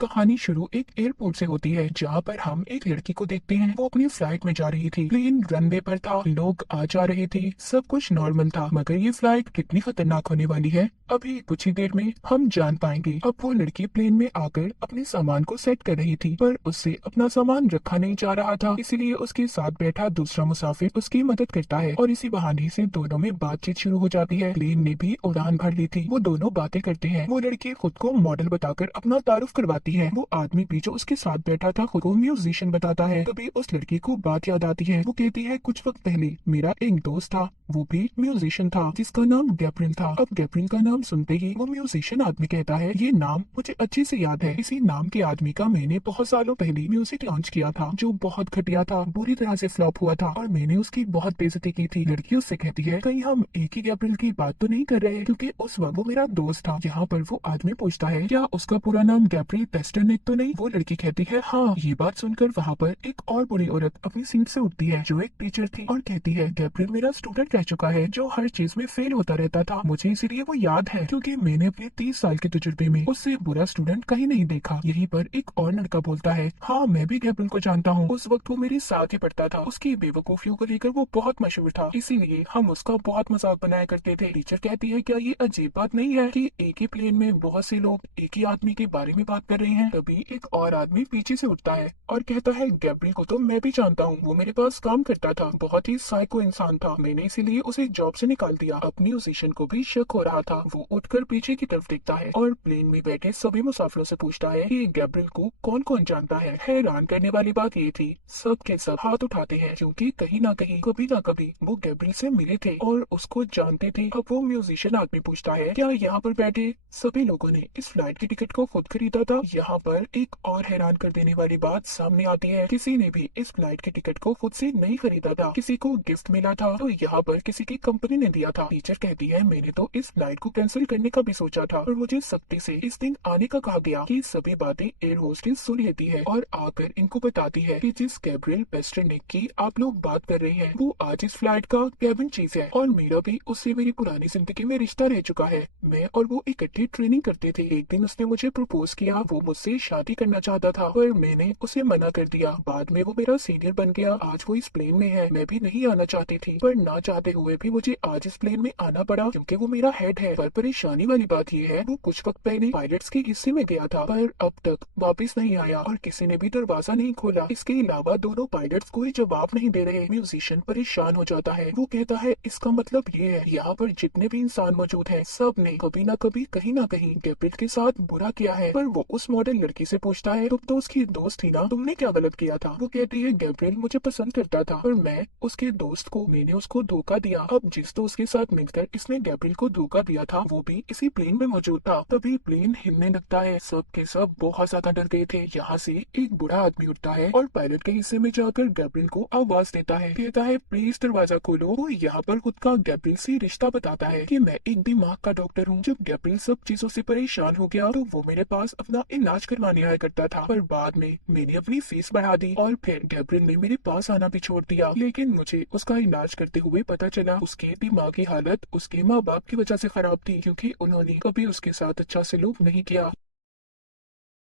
कहानी शुरू एक एयरपोर्ट से होती है जहाँ पर हम एक लड़की को देखते हैं। वो अपनी फ्लाइट में जा रही थी। प्लेन रनवे पर था, लोग आ जा रहे थे, सब कुछ नॉर्मल था। मगर ये फ्लाइट कितनी खतरनाक होने वाली है अभी कुछ ही देर में हम जान पाएंगे। अब वो लड़की प्लेन में आकर अपने सामान को सेट कर रही थी, पर उससे अपना सामान रखा नहीं जा रहा था। इसीलिए उसके साथ बैठा दूसरा मुसाफिर उसकी मदद करता है और इसी बहाने से दोनों में बातचीत शुरू हो जाती है। प्लेन ने भी उड़ान भर ली थी। वो दोनों बातें करते हैं। वो लड़की खुद को मॉडल बताकर अपना तारुफ करवाती है। वो आदमी भी जो उसके साथ बैठा था खुद को म्यूजिशियन बताता है। तभी उस लड़की को बात याद आती है। वो कहती है, कुछ वक्त पहले मेरा एक दोस्त था, वो भी म्यूजिशियन था, जिसका नाम गैब्रियल था। अब गैब्रियल का नाम सुनते ही वो म्यूजिशियन आदमी कहता है, ये नाम मुझे अच्छे से याद है। इसी नाम के आदमी का मैंने बहुत सालों पहले म्यूजिक लॉन्च किया था, जो बहुत घटिया था, बुरी तरह से फ्लॉप हुआ था और मैंने उसकी बहुत बेइज्जती की थी। लड़की उससे कहती है, कहीं हम एक ही गैब्रियल की बात तो नहीं कर रहे, क्योंकि उस वक्त वो मेरा दोस्त था। यहाँ पर वो आदमी पूछता है, क्या उसका पूरा नाम गैब्रियल पेस्टरनिक तो नहीं? वो लड़की कहती है, हाँ। ये बात सुनकर वहाँ पर एक और बुरी औरत अपनी सीट से उठती है, जो एक टीचर थी, और कहती है, गैब्रियल मेरा स्टूडेंट रह चुका है, जो हर चीज में फेल होता रहता था। मुझे इसीलिए वो याद है, क्योंकि मैंने अपने 30 साल के तजुर्बे में उससे बुरा स्टूडेंट कहीं नहीं देखा। यहीं पर एक और लड़का बोलता है, हाँ मैं भी गैब्रियल को जानता हूँ, उस वक्त वो मेरे साथ ही पढ़ता था। उसकी बेवकूफियों को लेकर वो बहुत मशहूर था, इसीलिए हम उसका बहुत मजाक बनाया करते थे। टीचर कहती है, क्या ये अजीब बात नहीं है कि एक ही प्लेन में बहुत से लोग एक ही आदमी के बारे में बात कर रहे हैं? तभी एक और आदमी पीछे से उठता है और कहता है, गैब्रियल को तो मैं भी जानता हूँ, वो मेरे पास काम करता था, बहुत ही साइको इंसान था, मैंने इसीलिए उसे जॉब से निकाल दिया। अब म्यूजिशियन को भी शक हो रहा था। वो उठकर पीछे की तरफ देखता है और प्लेन में बैठे सभी मुसाफिरों से पूछता है कि गैब्रियल को कौन कौन जानता है। हैरान करने वाली बात ये थी, सब के सब हाथ उठाते हैं, क्योंकि कहीं ना कहीं कभी ना कभी वो गैब्रियल से मिले थे और उसको जानते थे। अब वो म्यूजिशियन आदमी पूछता है, क्या यहाँ पर बैठे सभी लोगों ने इस फ्लाइट की टिकट को खुद खरीदा था? यहाँ पर एक और हैरान कर देने वाली बात सामने आती है, किसी ने भी इस फ्लाइट की टिकट को खुद से नहीं खरीदा था, किसी को गिफ्ट मिला था, तो यहाँ पर किसी की कंपनी ने दिया था। टीचर कहती है, मैंने तो इस फ्लाइट को कैंसिल करने का भी सोचा था, और मुझे सख्ती से इस दिन आने का कहा गया। कि सभी बातें एयर होस्टेस सुन लेती है और आकर इनको बताती है कि जिस गैब्रियल पेस्टरनिक की आप लोग बात कर रहे हैं, वो आज इस फ्लाइट का कैबिन चीफ है और मेरा भी उससे मेरी पुरानी जिंदगी में रिश्ता रह चुका है। मैं और वो इकट्ठे ट्रेनिंग करते थे। एक दिन उसने मुझे प्रपोज किया, वो मुझसे शादी करना चाहता था, पर मैंने उसे मना कर दिया। बाद में वो मेरा सीनियर बन गया, आज वो इस प्लेन में है। मैं भी नहीं आना चाहती थी, पर ना चाहते हुए भी मुझे आज इस प्लेन में आना पड़ा, क्योंकि वो मेरा हेड है। पर परेशानी वाली बात ये है, वो कुछ वक्त पहले पायलट्स के हिस्से में गया था, पर अब तक वापस नहीं आया और किसी ने भी दरवाजा नहीं खोला। इसके अलावा दोनों पायलट्स कोई जवाब नहीं दे रहे। म्यूजिशियन परेशान हो जाता है। वो कहता है, इसका मतलब ये है यहाँ पर जितने भी इंसान मौजूद हैं, सब ने कभी ना कभी कहीं ना कहीं गैब्रियल के साथ बुरा किया है। पर वो उस मॉडल लड़की से पूछता है, तुम तो उसकी दोस्त थी ना, तुमने क्या गलत किया था? वो कहती है, गैब्रियल मुझे पसंद करता था, पर मैं उसके दोस्त को, मैंने उसको धोखा दिया। अब जिस दोस्त के साथ मिलकर इसने गैब्रियल को धोखा दिया था, वो भी इसी प्लेन में मौजूद था। तभी प्लेन हिलने लगता है। सब के सब बहुत ज्यादा डर गए थे। यहाँ से एक बूढ़ा आदमी उठता है और पायलट के हिस्से में जाकर गैब्रियल को आवाज देता है, कहता है, प्लीज दरवाजा खोलो। वो यहाँ पर खुद का गैब्रियल से रिश्ता बताता है कि मैं एक दिमाग का डॉक्टर हूँ। जब गैब्रियल सब चीजों से परेशान हो गया, तो वो मेरे पास अपना इलाज करवाने आया करता था, पर बाद में मैंने अपनी फीस बढ़ा दी और फिर गैब्रियल ने मेरे पास आना भी छोड़ दिया। लेकिन मुझे उसका इलाज करते हुए पता चला उसकी दिमागी हालत उसके माँ बाप की वजह से खराब थी, क्योंकि उन्होंने कभी उसके साथ अच्छा सलूक नहीं किया।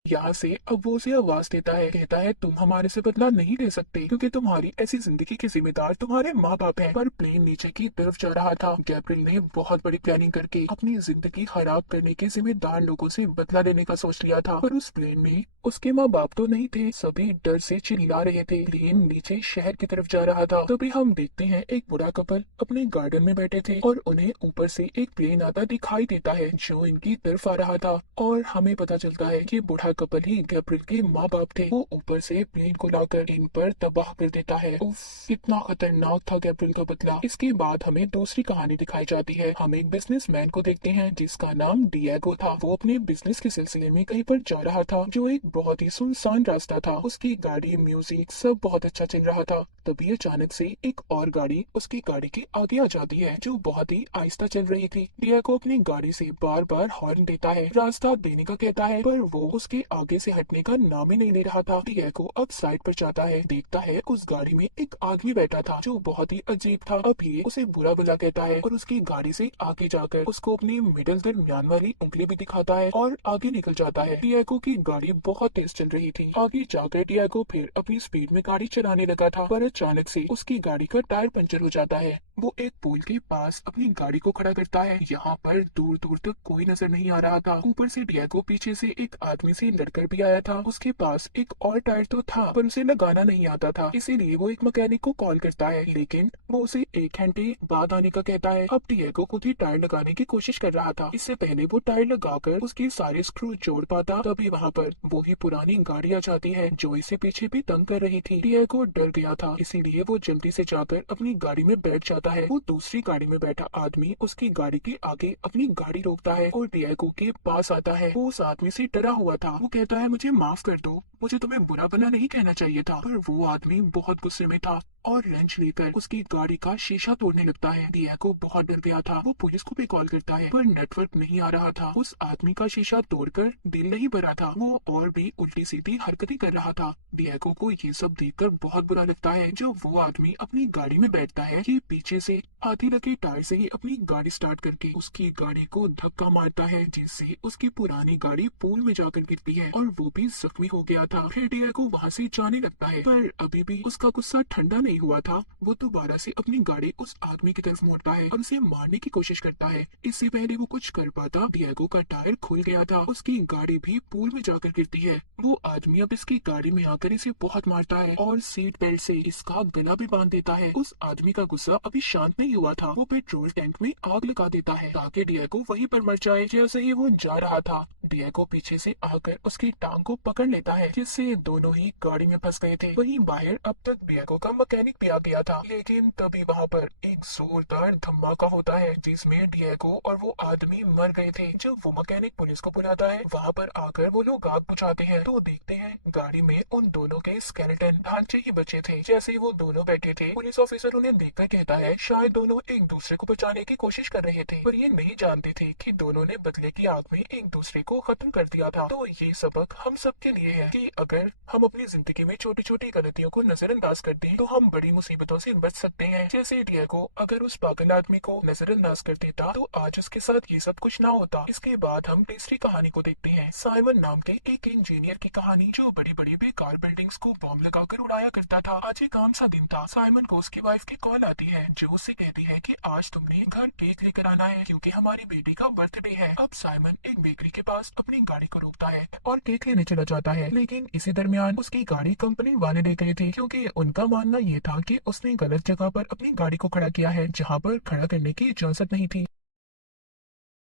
यहाँ से अब वो उसे आवाज देता है, कहता है, तुम हमारे से बदला नहीं ले सकते, क्योंकि तुम्हारी ऐसी जिंदगी के जिम्मेदार तुम्हारे माँ बाप हैं। पर प्लेन नीचे की तरफ जा रहा था। गैब्रियल ने बहुत बड़ी प्लानिंग करके अपनी जिंदगी खराब करने के जिम्मेदार लोगों से बदला लेने का सोच लिया था, पर उस प्लेन में उसके माँ बाप तो नहीं थे। सभी डर से चिल्ला रहे थे। प्लेन नीचे शहर की तरफ जा रहा था। तभी हम देखते हैं एक बूढ़ा कपल अपने गार्डन में बैठे थे और उन्हें ऊपर से एक प्लेन आता दिखाई देता है, जो इनकी तरफ आ रहा था, और हमें पता चलता है कि बूढ़ा कपल ही गैब्रियल के माँ बाप थे। वो ऊपर से प्लेन को लाकर इन पर तबाह कर देता है। उफ, कितना खतरनाक था गैब्रियल का बदला। इसके बाद हमें दूसरी कहानी दिखाई जाती है। हम एक बिजनेसमैन को देखते हैं जिसका नाम डिएगो था। वो अपने बिजनेस के सिलसिले में कहीं पर जा रहा था, जो एक बहुत ही सुनसान रास्ता था। उसकी गाड़ी, म्यूजिक सब बहुत अच्छा चल रहा था। तभी अचानक से एक और गाड़ी उसकी गाड़ी के आगे आ जाती है, जो बहुत ही आहिस्ता चल रही थी। डिएगो अपनी गाड़ी से बार बार हॉर्न देता है, रास्ता देने का कहता है, पर वो उसके आगे से हटने का नाम ही नहीं ले रहा था। डिएगो अब साइड पर जाता है, देखता है उस गाड़ी में एक आदमी बैठा था जो बहुत ही अजीब था। अब ये उसे बुरा भला कहता है और उसकी गाड़ी से आगे जाकर उसको अपनी मिडिल दरमियान वाली उंगली भी दिखाता है और आगे निकल जाता है। डिएगो की गाड़ी बहुत तेज चल रही थी। आगे जाकर डिएगो फिर अपनी स्पीड में गाड़ी चलाने लगा था, पर अचानक से उसकी गाड़ी का टायर पंचर हो जाता है। वो एक पुल के पास अपनी गाड़ी को खड़ा करता है। यहाँ पर दूर दूर तक कोई नजर नहीं आ रहा था। ऊपर से डिएगो पीछे से एक आदमी से लड़कर भी आया था। उसके पास एक और टायर तो था, पर उसे लगाना नहीं आता था, इसीलिए वो एक मैकेनिक को कॉल करता है, लेकिन वो उसे 1 घंटे बाद आने का कहता है। अब डिएगो खुद ही टायर लगाने की कोशिश कर रहा था। इससे पहले वो टायर लगाकर उसके सारे स्क्रू जोड़ पाता, तभी वहाँ पर वो ही पुरानी गाड़ी आ जाती है जो इसे पीछे भी तंग कर रही थी। डिएगो डर गया था, इसीलिए वो जल्दी से जाकर अपनी गाड़ी में बैठ जाता है। वो दूसरी गाड़ी में बैठा आदमी उसकी गाड़ी के आगे अपनी गाड़ी रोकता है और डिएगो के पास आता है। वो उस आदमी से डरा हुआ था। वो कहता है, मुझे माफ कर दो, मुझे तुम्हें बुरा भला नहीं कहना चाहिए था। पर वो आदमी बहुत गुस्से में था और रेंच लेकर उसकी गाड़ी का शीशा तोड़ने लगता है। डिएगो बहुत डर गया था। वो पुलिस को भी कॉल करता है, पर नेटवर्क नहीं आ रहा था। उस आदमी का शीशा तोड़कर दिल नहीं भरा था, वो और भी उल्टी सीधी हरकतें कर रहा था। डिएगो को ये सब देखकर बहुत बुरा लगता है। जब वो आदमी अपनी गाड़ी में बैठता है, ये पीछे से आधी लगे टायर से ही अपनी गाड़ी स्टार्ट करके उसकी गाड़ी को धक्का मारता है, जिससे उसकी पुरानी गाड़ी पूल में जाकर गिरती है और वो भी जख्मी हो गया था। फिर डिएगो वहाँ से जाने लगता है, पर अभी भी उसका गुस्सा ठंडा नहीं हुआ था। वो दोबारा से अपनी गाड़ी उस आदमी की तरफ मोड़ता है और उसे मारने की कोशिश करता है। इससे पहले वो कुछ कर पाता, डिएगो का टायर खुल गया था। उसकी गाड़ी भी पूल में जाकर गिरती है। वो आदमी अब इसकी गाड़ी में आकर इसे बहुत मारता है और सीट बेल्ट से इसका गला भी बांध देता है। उस आदमी का गुस्सा अभी शांत नहीं हुआ था। वो पेट्रोल टैंक में आग लगा देता है ताकि डिएगो वहीं पर मर जाए। जैसे ही वो जा रहा था, डिएगो पीछे से आकर उसकी टांग को पकड़ लेता है, जिससे दोनों ही गाड़ी में फंस गए थे। वहीं बाहर अब तक डिएगो का मैकेनिक भी आ गया था, लेकिन तभी वहाँ पर एक जोरदार धमाका होता है जिसमें डिएगो और वो आदमी मर गए थे। जब वो मैकेनिक पुलिस को बुलाता है, वहाँ पर आकर वो लोग आग बुझाते हैं तो देखते हैं गाड़ी में उन दोनों के स्केलेटन ढांचे ही बचे थे। जैसे ही वो दोनों बैठे थे, पुलिस ऑफिसर उन्हें देखकर कहता है शायद दोनों एक दूसरे को बचाने की कोशिश कर रहे थे, पर ये नहीं जानते थे कि दोनों ने बदले की आग में एक दूसरे को खत्म कर दिया था। तो ये सबक हम सब के लिए है कि अगर हम अपनी जिंदगी में छोटी छोटी गलतियों को नजरअंदाज कर दें तो हम बड़ी मुसीबतों से बच सकते हैं। जैसे डिएगो अगर उस पागल आदमी को नजरअंदाज कर देता तो आज उसके साथ ये सब कुछ ना होता। इसके बाद हम तीसरी कहानी को देखते हैं, साइमन नाम के एक इंजीनियर की कहानी जो बड़ी बड़ी बेकार बिल्डिंग्स को बॉम्ब लगाकर उड़ाया करता था। आज एक आम सा दिन था। साइमन को उसकी वाइफ की कॉल आती है जो उससे कहती है कि आज तुमने घर केक लेकर आना है क्योंकि हमारी बेटी का बर्थडे है। अब साइमन एक बेकरी के पास अपनी गाड़ी को रोकता है और केक लेने चला जाता है, लेकिन इसी दरमियान उसकी गाड़ी कंपनी वाले ले गए थे क्योंकि उनका मानना ये था कि उसने गलत जगह पर अपनी गाड़ी को खड़ा किया है जहाँ पर खड़ा करने की इजाजत नहीं थी।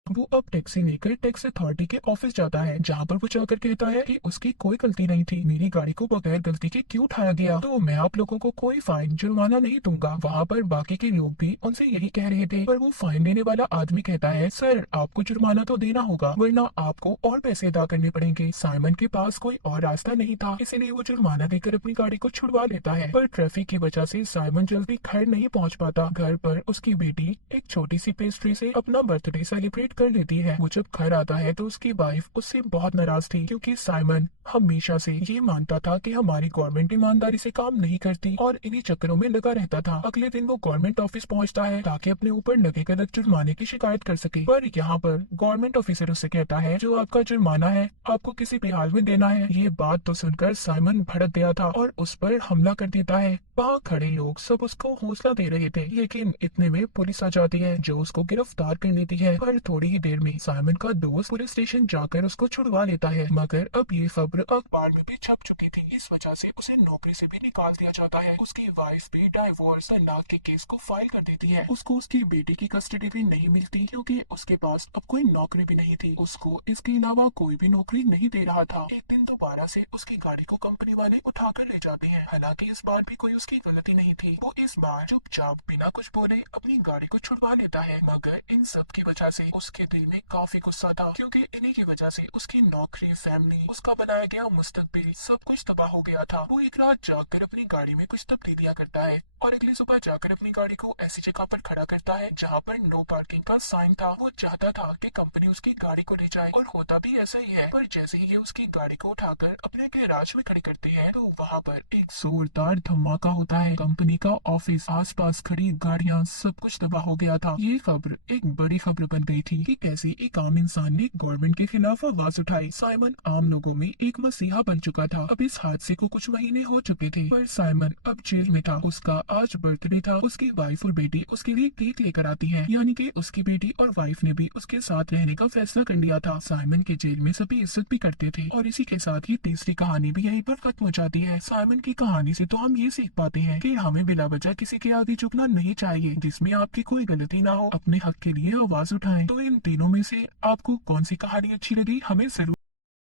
वो अब टैक्सी लेकर टैक्स अथॉरिटी के ऑफिस जाता है, जहाँ पर वो जाकर कहता है कि उसकी कोई गलती नहीं थी, मेरी गाड़ी को बगैर गलती के क्यों उठाया गया, तो मैं आप लोगों को कोई फाइन जुर्माना नहीं दूंगा। वहाँ पर बाकी के लोग भी उनसे यही कह रहे थे, पर वो फाइन देने वाला आदमी कहता है सर आपको जुर्माना तो देना होगा वरना आपको और पैसे अदा करने पड़ेंगे। साइमन के पास कोई और रास्ता नहीं था, इसीलिए वो जुर्माना देकर अपनी गाड़ी को छुड़वा लेता है, पर ट्रैफिक की वजह से साइमन जल्दी घर नहीं पहुँच पाता। घर पर उसकी बेटी एक छोटी सी पेस्ट्री से अपना बर्थडे सेलिब्रेट कर लेती है। वो जब घर आता है तो उसकी वाइफ उससे बहुत नाराज थी क्योंकि साइमन हमेशा से ये मानता था कि हमारी गवर्नमेंट ईमानदारी से काम नहीं करती और इन्हीं चक्करों में लगा रहता था। अगले दिन वो गवर्नमेंट ऑफिस पहुंचता है ताकि अपने ऊपर लगे गलत जुर्माने की शिकायत कर सके, पर यहाँ पर गवर्नमेंट ऑफिसर उससे कहता है जो आपका जुर्माना है आपको किसी भी हाल में देना है। ये बात तो सुनकर साइमन भड़क गया था और उस पर हमला कर देता है। वहाँ खड़े लोग सब उसको हौसला दे रहे थे, लेकिन इतने में पुलिस आ जाती है जो उसको गिरफ्तार कर लेती है। पर थोड़ी ही देर में साइमन का दोस्त पुलिस स्टेशन जाकर उसको छुड़वा लेता है, मगर अब ये खबर अखबार में भी छप चुकी थी, इस वजह से उसे नौकरी से भी निकाल दिया जाता है। उसकी वाइफ भी डाइवोर्स तलाक के केस को फाइल कर देती है। उसको उसकी बेटी की कस्टडी भी नहीं मिलती क्योंकि उसके पास अब कोई नौकरी भी नहीं थी। उसको इसके अलावा कोई भी नौकरी नहीं दे रहा था। एक दिन दोबारा से उसकी गाड़ी को कंपनी वाले उठा कर ले जाते हैं, हालांकि इस बार भी कोई उसकी गलती नहीं थी। वो इस बार चुपचाप बिना कुछ बोले अपनी गाड़ी को छुड़वा लेता है, मगर इन सब की वजह से उसकी उसके दिल में काफी गुस्सा था, क्योंकि इन्हीं की वजह से उसकी नौकरी, फैमिली, उसका बनाया गया मुस्तकबिल सब कुछ तबाह हो गया था। वो एक रात जाकर अपनी गाड़ी में कुछ तब्दीलियां करता है और अगली सुबह जाकर अपनी गाड़ी को ऐसी जगह पर खड़ा करता है जहाँ पर नो पार्किंग का साइन था। वो चाहता था कि कंपनी उसकी गाड़ी को ले जाए और होता भी ऐसा ही है, पर जैसे ही ये उसकी गाड़ी को उठाकर अपने गैराज में खड़ी करते हैं तो वहाँ पर एक जोरदार धमाका होता है। कंपनी का ऑफिस, आसपास खड़ी गाड़ियाँ, सब कुछ तबाह हो गया था। ये खबर एक बड़ी खबर बन गई थी कि कैसे एक आम इंसान ने गवर्नमेंट के खिलाफ आवाज उठाई। साइमन आम लोगों में एक मसीहा बन चुका था। अब इस हादसे को कुछ महीने हो चुके थे, पर साइमन अब जेल में था। उसका आज बर्थडे था। उसकी वाइफ और बेटी उसके लिए केक लेकर आती है, यानी कि उसकी बेटी और वाइफ ने भी उसके साथ रहने का फैसला कर लिया था। साइमन के जेल में सभी इज्जत भी करते थे और इसी के साथ ही तीसरी कहानी भी यहीं पर खत्म हो जाती है। साइमन की कहानी से तो हम ये सीख पाते हैं कि हमें बिना वजह किसी के आगे झुकना नहीं चाहिए। जिसमें आपकी कोई गलती ना हो, अपने हक के लिए आवाज उठाएं। तो इन तीनों में से आपको कौन सी कहानी अच्छी लगी, हमें जरूर